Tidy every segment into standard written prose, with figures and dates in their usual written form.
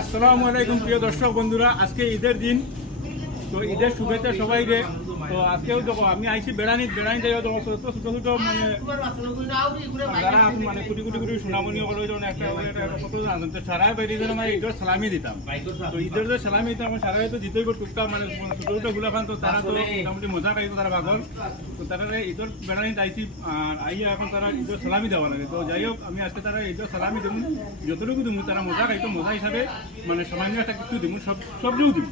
আসসালামু আলাইকুম প্রিয় দর্শক বন্ধুরা, আজকে ঈদের দিন। তো ঈদের শুভেচ্ছা সবাইকে। তো আজকেও দেখো আমি আইছি বেড়ানি যাই ছোট ছোট মানে যারা মানে কোটি কোটি কোটি সোনামণি করে একটা কত জানেন তো সারাই বাইরে মানে ঈদের সালামি দিতাম। তো ঈদের যে সালামি দিতাম আমি সারাই তো দিতেই টুকটা মানে ছোট ছোট গুলা খান। তো তারা তো মোটামুটি মজা খাইতো তারা পাগল। তো তারা ঈদের বেড়ানি আইছি আর আইয়া এখন তারা ঈদের সালামি দেওয়া লাগে। তো যাই হোক আমি আজকে তারা ঈদের সালামি দেবো, যতটুকু দিব তারা মজা খাইতো মজা হিসাবে মানে সামান্য একটা কিছু দিব, সবজিও দিব,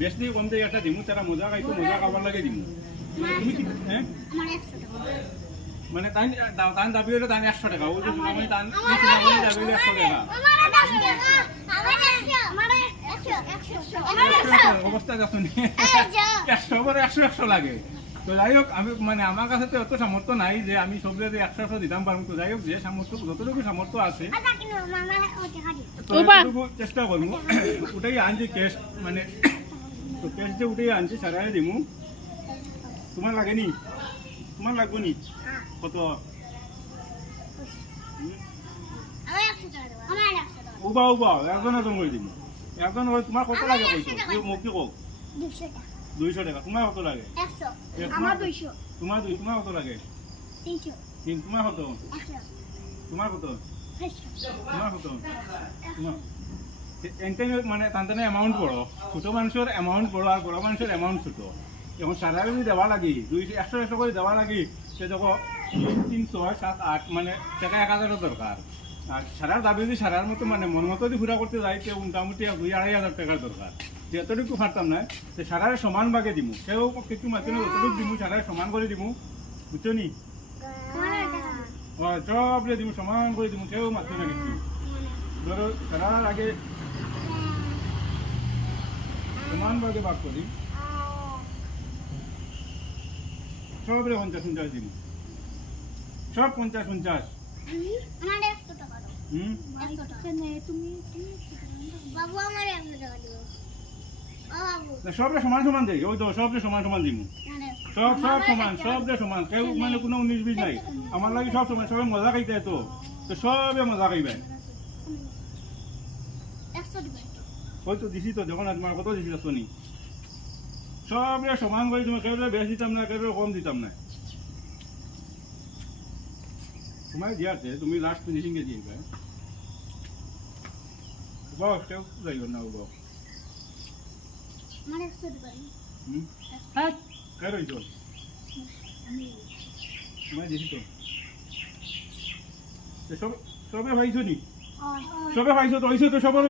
বেশি কম দিয়ে একটা দিব, তারা মজা খাইতো মজা খাবার লাগে দিব। তুমি কি হ্যাঁ মানে তাই তান দাবি হলো তান 100 টাকা, ওই যে আমি তান দাবি হলো 100 টাকা অবস্থা দেখুন 100 করে 100 লাগে। তো যাই হোক আমি মানে আমার কাছে তো অত সামর্থ্য নাই যে আমি সব জায়গায় 100 দিতাম পারবো। তো যাই হোক যে সামর্থ্য যতটুকু সামর্থ্য আছে ততটুকু চেষ্টা করবো। ওটাই আনছি ক্যাশ মানে তো ক্যাশ যে উঠেই আনছি সারাই দিমু। তোমার লাগেনি? তোমার লাগবো নি? কত? উবা একজন করে দিবি একজন। তোমার কত লাগে কইছো? মুখ কি কোক 200 টাকা। তোমার কত লাগে? 100। আমার 200। তোমার কত লাগে? 300। তোমার কত? 100। তোমার কত? 500। তোমার কত? তোমার মানে তান্তানে অ্যামাউন্ট বড়, ছোট মানুষের অ্যামাউন্ট বড় আর বড় মানুষের অ্যামাউন্ট ছোট। এখন সারা যদি দেওয়া লাগে 100 করে দেওয়া লাগে সে দেখো 3, 6, 7, 8 মানে টাকা 1000 দরকার। আর সারার দাবি যদি সারার মতো মানে মন মতো যদি ঘুরা করতে যাই তো মোটামুটি 2-2.5 টাকার দরকার। যতটুকু পারতাম না সে সারারে সমান ভাগে দিব, সেও কিছু মাত্র যতটুকু দিব সারারে সমান করে দিব, বুঝছো নি? সব দিব সমান করে দিব, সেও মাত্র না কিছু। ধরো সারার আগে সমান ভাগে ভাগ করি, সব 50-50 দিব, সব 50-50। সবরে সমান সমান দেই, ওই তো সবরে সমান সমান দিব, সব সমান, সবরে সমান, কেউ মানে কোনো 19-20 নাই। আমার লাগে সব সমান, সবাই মজা খাইতে তো সবে মজা খাইবে। ওই তো দিছি তো যখন তোমার কত দিছিল শনি, সবরে সমান করে তোমার কেউ বেশি দিতাম না কেউ কম দিতাম না। তোমায় দিয়ে আছে তুমি লাস্ট ফিনিশিং এ দিয়ে বস, কেউ যাইব না ও বস সবে পাইছো নি? সবে পাইছো তো হয়েছে তো সবার